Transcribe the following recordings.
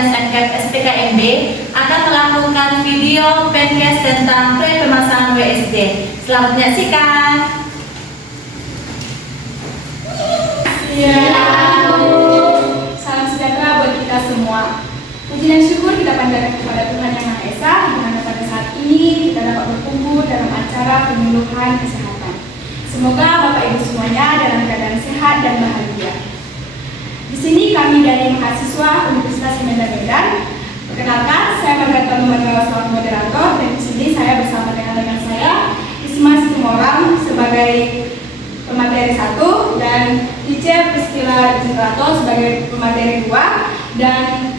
Dinas NKF SPKMB akan melakukan video podcast tentang pemasangan WSD. Selamat menyaksikan. Salam sejahtera buat kita semua. Puji dan syukur kita panjatkan kepada Tuhan Yang Maha Esa, di mana pada saat ini kita dapat berkumpul dalam acara penyuluhan kesehatan. Semoga Bapak Ibu semuanya dalam keadaan sehat dan bahagia. Di sini kami dari mahasiswa Universitas Medan. Perkenalkan, saya Margarita Numanera selaku moderator, dan di sini saya bersama dengan rekan saya Isma Situmorang sebagai pemateri 1 dan Ice Priscilla Jendrato sebagai pemateri 2 dan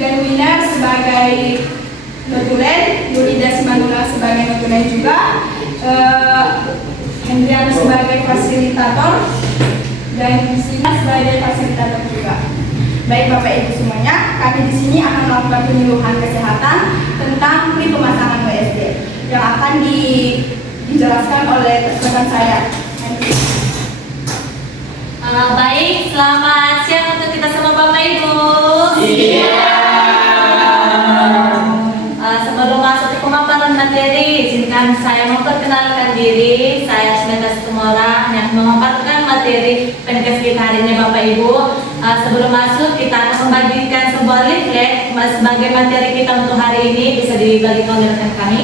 Wina sebagai notulen, Yulida Simanula sebagai notulen juga, Hendrian sebagai fasilitator, dan Sina sebagai fasilitator juga. Baik Bapak Ibu semuanya, kami di sini akan melakukan penyuluhan kesehatan tentang pemasangan WSD yang akan dijelaskan oleh rekan saya. Baik, selamat siang untuk kita semua Bapak Ibu. Sebelum masuk ke pemaparan materi, izinkan saya memperkenalkan diri. Saya Smeta Situmorang yang memaparkan materi podcast kita hari ini Bapak Ibu. Sebelum masuk, kita akan membagikan sebuah leaflet sebagai materi kita untuk hari ini, bisa dibagikan oleh rekan kami.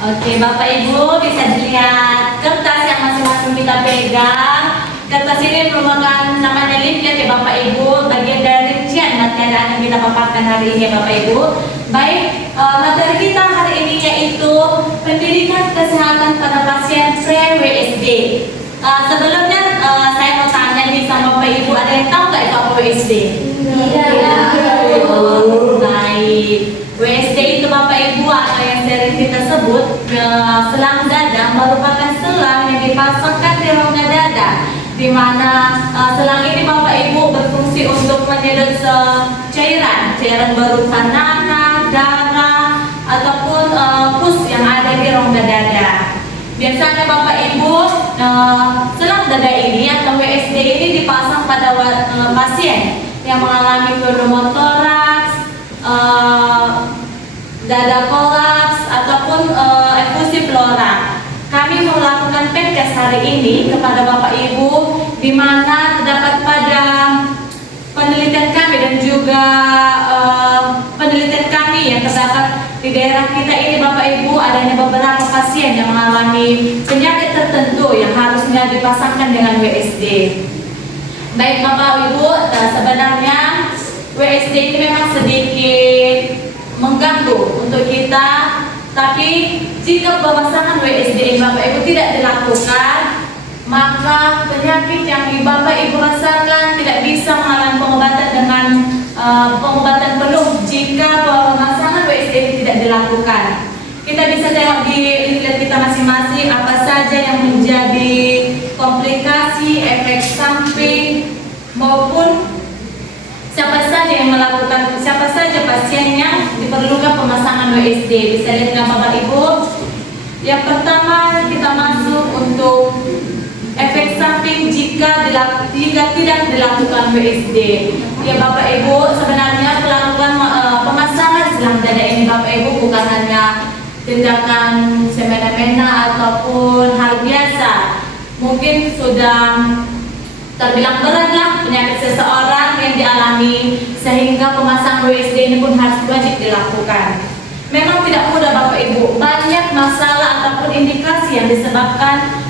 Oke, Bapak Ibu bisa dilihat kertas yang masing-masing kita pegang. Kertas ini merupakan namanya leaflet ya Bapak Ibu, bagian dari rincian materi yang kita paparkan hari ini ya Bapak Ibu. Baik, materi kita hari ini yaitu pendidikan kesehatan pada pasien pre-WSD. Sebelumnya saya mau tanya nih sama Bapak Ibu, ada yang tahu nggak itu apa WSD? Tidak. Baik, WSD itu Bapak Ibu atau yang sering kita sebut selang dada merupakan selang yang dipasangkan di rongga dada, di mana selang ini Bapak Ibu berfungsi untuk menyedot cairan berupa nanah, darah ataupun pus yang ada di rongga dada. Biasanya Bapak Ibu selang dada ini atau WSD ini dipasang pada pasien yang mengalami pneumotoraks, dada kolaps ataupun efusi plora. Kami melakukan podcast hari ini kepada Bapak Ibu, di mana terdapat pada penelitian kami dan juga penelitian kami yang terdapat di daerah kita ini Bapak Ibu, adanya beberapa pasien yang mengalami penyakit tertentu yang harusnya dipasangkan dengan WSD. Baik Bapak Ibu, sebenarnya WSD ini memang sedikit mengganggu untuk kita, tapi jika pemasangan WSD Bapak Ibu tidak dilakukan, maka penyakit yang Bapak Ibu rasakan tidak bisa mengalami pengobatan dengan pengobatan penuh jika pemasangan WSD ini tidak dilakukan. Kita bisa tengok di leaflet kita masing-masing apa saja yang menjadi komplikasi, efek samping maupun siapa saja pasien yang diperlukan pemasangan WSD. Bisa lihat dengan Bapak Ibu. Yang pertama kita masuk untuk efek samping jika tidak dilakukan WSD. Ya Bapak Ibu, sebenarnya melakukan pemasangan selang dada ini Bapak Ibu bukan hanya tindakan semena-mena ataupun hal biasa. Mungkin sudah terbilang berat lah penyakit seseorang yang dialami, sehingga pemasangan WSD ini pun harus wajib dilakukan. Memang tidak mudah Bapak Ibu, banyak masalah ataupun indikasi yang disebabkan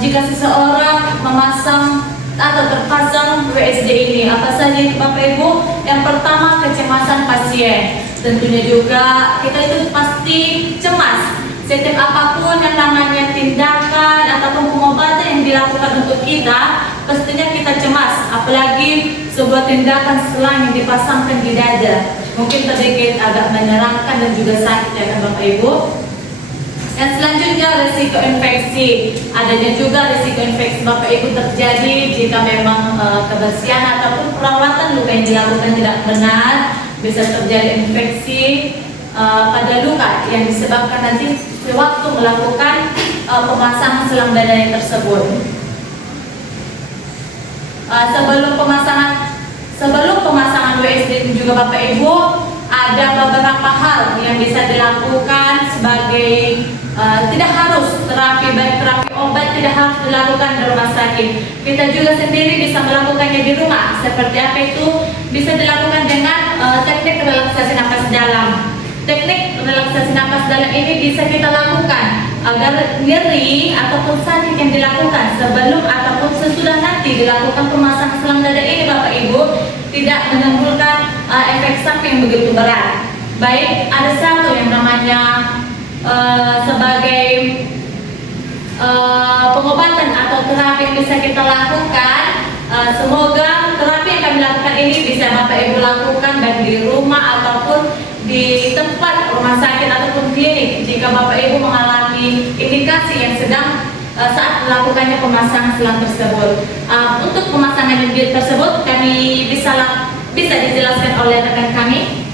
jika seseorang memasang atau terpasang WSD ini. Apa saja itu Bapak Ibu? Yang pertama, kecemasan pasien. Tentunya juga kita itu pasti cemas. Setiap apapun yang namanya tindakan ataupun pengobatan yang dilakukan untuk kita, pastinya kita cemas. Apalagi sebuah tindakan selang yang dipasangkan di dada, mungkin sedikit agak menyeramkan dan juga sakit ya kan Bapak Ibu. Dan selanjutnya risiko infeksi. Adanya juga risiko infeksi Bapak Ibu terjadi jika memang kebersihan ataupun perawatan luka yang dilakukan tidak benar, bisa terjadi infeksi pada luka yang disebabkan nanti sewaktu melakukan pemasangan selang dada tersebut. Sebelum pemasangan WSD juga Bapak Ibu, ada beberapa hal yang bisa dilakukan sebagai tidak harus terapi, baik terapi obat tidak harus dilakukan di rumah sakit. Kita juga sendiri bisa melakukannya di rumah. Seperti apa itu? Bisa dilakukan dengan teknik relaksasi napas dalam. Teknik relaksasi napas dalam ini bisa kita lakukan agar nyeri ataupun sakit yang dilakukan sebelum ataupun sesudah nanti dilakukan pemasangan selang dada ini Bapak Ibu tidak menimbulkan efek samping yang begitu berat. Baik, ada satu yang namanya sebagai pengobatan atau terapi yang bisa kita lakukan. Semoga terapi yang kami lakukan ini bisa Bapak Ibu lakukan baik di rumah ataupun di tempat rumah sakit ataupun klinik jika Bapak Ibu mengalami indikasi yang sedang saat melakukannya pemasangan selang tersebut. Untuk pemasangan tersebut kami bisa dijelaskan oleh rekan kami.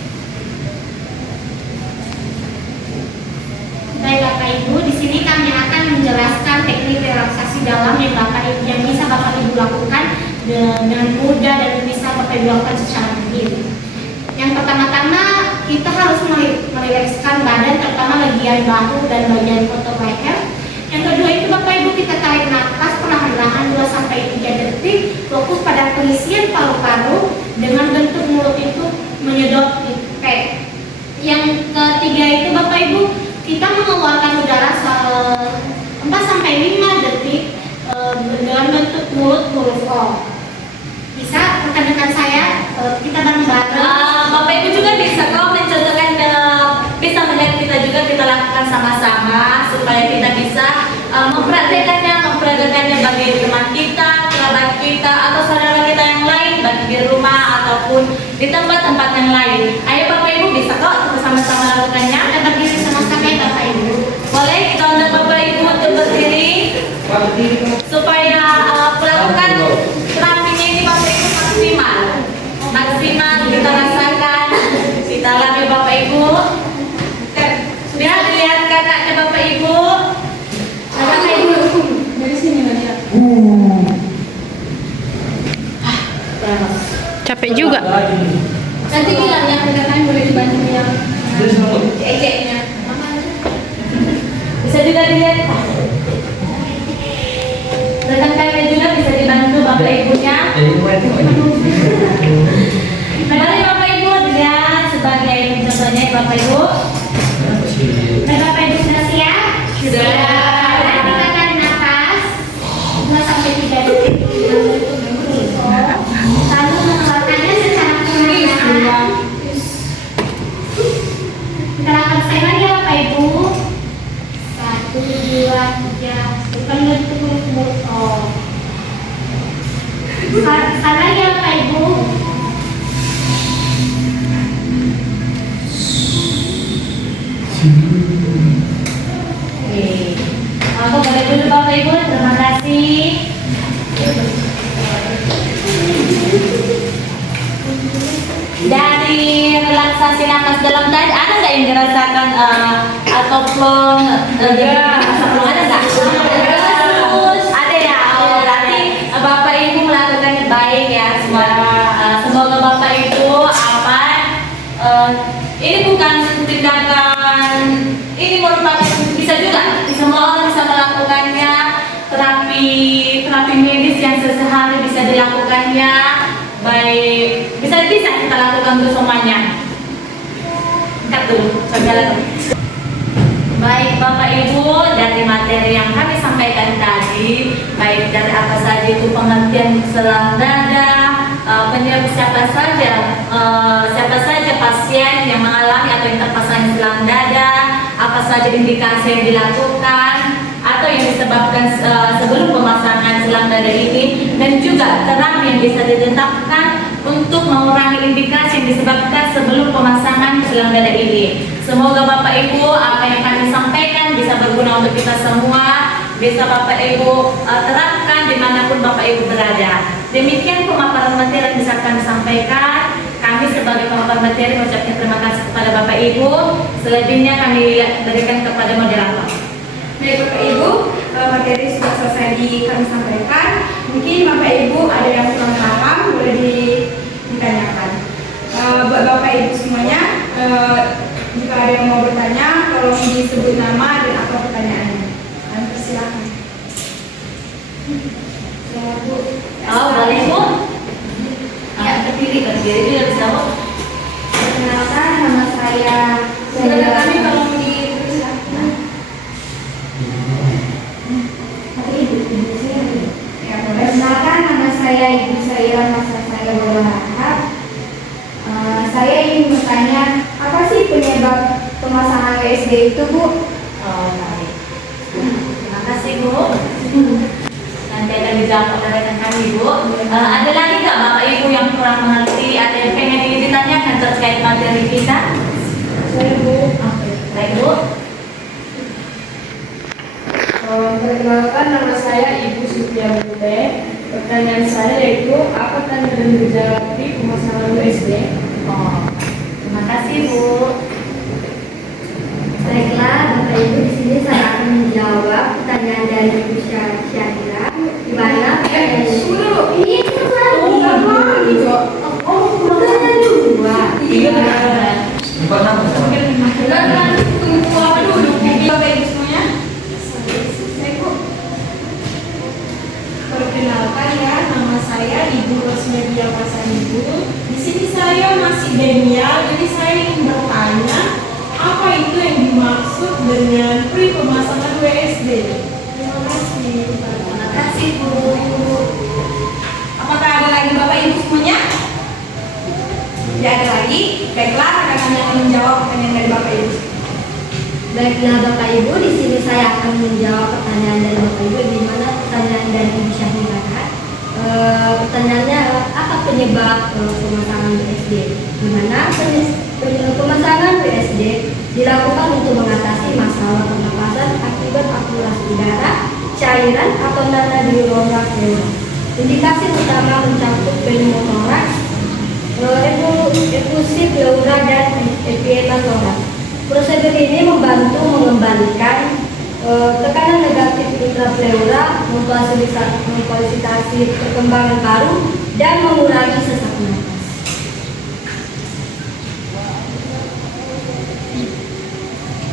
Baik Bapak Ibu, di sini kami akan menjelaskan teknik relaksasi dalam yang bisa Bapak Ibu lakukan dengan mudah dan bisa Bapak Ibu lakukan secara mandiri. Yang pertama-tama kita harus merilekskan badan, terutama bagian bahu dan bagian otot leher. Yang kedua itu Bapak Ibu kita tarik nafas perlahan-lahan 2-3 detik, fokus pada pengisian paru-paru dengan bentuk mulut itu menyedot P. Yang ketiga itu Bapak Ibu kita mengeluarkan udara 4-5 detik dengan bentuk mulut huruf O. Bisa rekan-rekan saya kita bareng-bareng. Bapak Ibu juga bisa kalau mencontohkan bisa melihat kita juga kita lakukan sama-sama supaya kita bisa mempraktekannya bagi teman kita, kerabat kita atau saudara kita yang lain, baik di rumah ataupun di tempat-tempat yang lain. Ayo Bapak Ibu bisa kok kita sama-sama lakukannya. Kita berdiri sama-sama ya Bapak Ibu. Boleh kita undang Bapak Ibu untuk berdiri supaya melakukan terapinya ini Bapak Ibu maksimal kita rasakan, kita alami Bapak Ibu. Lihat kakaknya Bapak Ibu. Bapak Ibu Dari sini lihat. Capek juga. Nanti bilang yang rekan boleh dibantu yang ejeknya. Bisa juga dilihat. Rekan kami juga bisa dibantu Bapak Ibunya. Mari Bapak Ibu dilihat sebagai contohnya Bapak Ibu. Baik Bapak Ibu sudah siap? Sudah. Kita tarik nafas 2-3 detik. Lalu mengeluarkannya secara perlahan. Kita lakukan sekali lagi ya Bapak Ibu. 1, 2, 3. Bukan bentuk mulut O. Sekali lagi ya Bapak Ibu. Aku boleh dulu Bapak Ibu, terima kasih. Dari relaksasi napas dalam tadi ada nggak yang dirasakan ataupun ada nggak? Ada ya. Oh, berarti Bapak Ibu melakukannya baik ya semua. Semoga Bapak Ibu aman. Ini bukan tindakan, ini merupakan bisa juga semua orang bisa melakukannya. Terapi medis yang sehari bisa dilakukannya. Baik, bisa kita lakukan untuk semuanya. Angkat dulu, jalan. Baik Bapak Ibu, dari materi yang kami sampaikan tadi, baik dari apa saja itu pengertian selang dada, penyebab siapa saja pasien yang mengalami atau yang terpasang selang dada, apa saja indikasi yang dilakukan atau yang disebabkan sebelum pemasangan selang dada ini, dan juga terapi yang bisa ditetapkan untuk mengurangi indikasi yang disebabkan sebelum pemasangan selang dada ini. Semoga Bapak Ibu apa yang kami sampaikan bisa berguna berguna untuk kita semua, bisa Bapak Ibu terapkan dimanapun Bapak Ibu berada. Demikian pemaparan materi yang bisa kami sampaikan. Kami sebagai pemaparan materi mengucapkan terima kasih kepada Bapak Ibu. Selebihnya kami berikan kepada moderator. Baik Bapak Ibu, materi sudah selesai kami sampaikan. Mungkin Bapak Ibu ada yang kurang paham, boleh ditanyakan. Buat Bapak Ibu semuanya, jika ada yang mau bertanya, tolong disebut nama dan apa pertanyaannya. Kami persilakan. Ya, Bu. Oh, boleh Bu? Ya, berdiri dulu bisa Bu. Perkenalkan, nama saya Saudara kami tolong dipersilakan. Ya, boleh. Perkenalkan, nama saya Ibu Saira Masa saya berharap. Saya ingin bertanya, apa sih penyebab pemasangan WSD itu, Bu? Oh, baik. Terima kasih Bu. Nanti akan dijawab oleh rekan kami Bu. Ada lagi nggak Bapak Ibu yang kurang mengerti atau yang pengen ingin ditanyakan terkait materi kita? Saya, Bu. Baik Bu. Perkenalkan, nama saya Ibu Sutia Bute. Pertanyaan saya yaitu apa tanda dan gejala di pemasangan USD? Oh, terima kasih Bu. Baiklah, Bapak Ibu, di sini saya akan menjawab pertanyaan dari Ibu Syahira. Di mana? Suruh. Ini itu lagi. gitu. Pertanyaan dua. Iya. Silakan tunggu apa dulu? Bapak Ibu semuanya. Saya Bu. Perkenalkan ya, nama saya Ibu Rosmedia Pasanibu. Di sini saya masih Demial, jadi saya ingin bertanya apa itu yang dimaksud dengan free pemasangan WSD. Terima kasih. Terima kasih Bu. Apakah ada lagi Bapak Ibu semuanya? Tidak ada lagi. Baiklah, kami akan menjawab pertanyaan dari Bapak Ibu. Baiklah Bapak Ibu, di sini saya akan menjawab pertanyaan dari Bapak Ibu. Di mana pertanyaan dari Ibu Syahira? Pertanyaannya adalah apa penyebab pemasangan WSD? Di mana pemasangan WSD dilakukan untuk mengatasi masalah pernapasan akibat akumulasi udara, cairan atau nanah di rongga pleura. Indikasi utama mencakup pneumotoraks, effusi pleura dan emphysema toraks. Prosedur ini membantu mengembalikan tekanan negatif intrapleura, memfasilitasi perkembangan paru dan mengurangi sesak napas.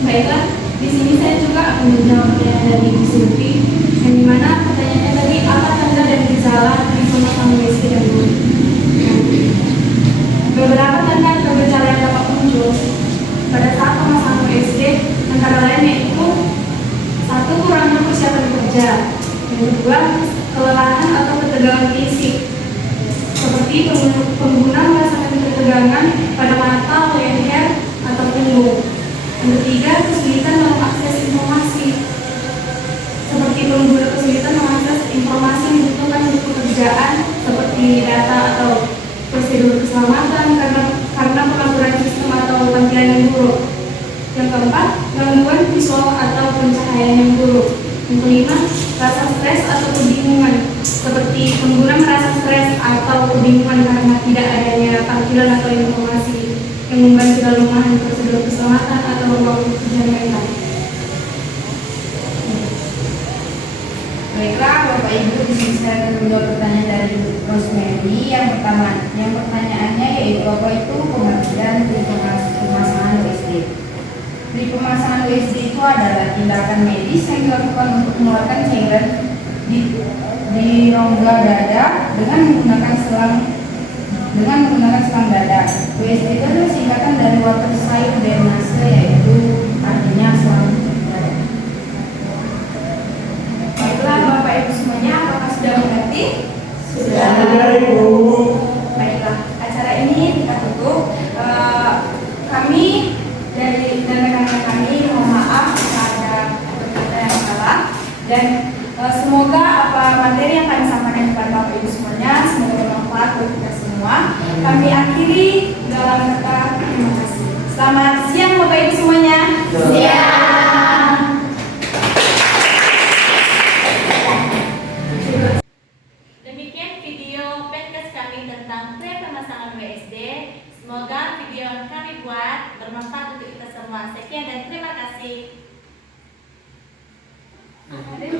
Baiklah, di sini saya juga akan menjawabnya dari Ibu Silvi. Yang dimana pertanyaannya tadi apa tanda dan gejala dari pemasangan WSD dan Bu? Beberapa tanda atau gejala yang dapat muncul pada saat pemasangan WSD antara lain yaitu satu, kurangnya persiapan kerja. Yang kedua, kelelahan atau ketegangan fisik seperti pengguna merasakan ketegangan pada mata, leher, atau punggung. Yang ketiga, kesulitan dalam akses informasi seperti pengguna kesulitan mengakses informasi yang dibutuhkan untuk pekerjaan seperti data atau prosedur keselamatan karena pengaturan sistem atau tampilan yang buruk. Yang keempat, gangguan visual atau pencahayaan yang buruk. Yang kelima, rasa stres atau kebingungan seperti pengguna merasa stres atau kebingungan karena tidak adanya tampilan atau informasi yang membantu dalam memahami prosedur keselamatan atau ruang kerja mereka. Baiklah Bapak Ibu, di sini saya akan menjawab pertanyaan dari Rosemary. Yang pertanyaannya yaitu apa itu pengertian dari pemasangan WSD. Dari pemasangan WSD itu adalah tindakan medis yang dilakukan untuk mengeluarkan cairan di rongga dada dengan menggunakan selang dada. WSD itu adalah singkatan dari water side drainase, yaitu artinya selang dada. Baiklah Bapak Ibu semuanya, apakah sudah mengerti? Sudah. Baiklah, acara ini kita tutup. Kami dan rekan-rekan kami mohon maaf jika ada kata yang salah, dan semoga apa materi yang kami sampaikan kepada Bapak Ibu semuanya semoga bermanfaat buat kita semua. Kami akhiri dalam kata terima kasih. Selamat siang Bapak Ibu semuanya. Siang. Ada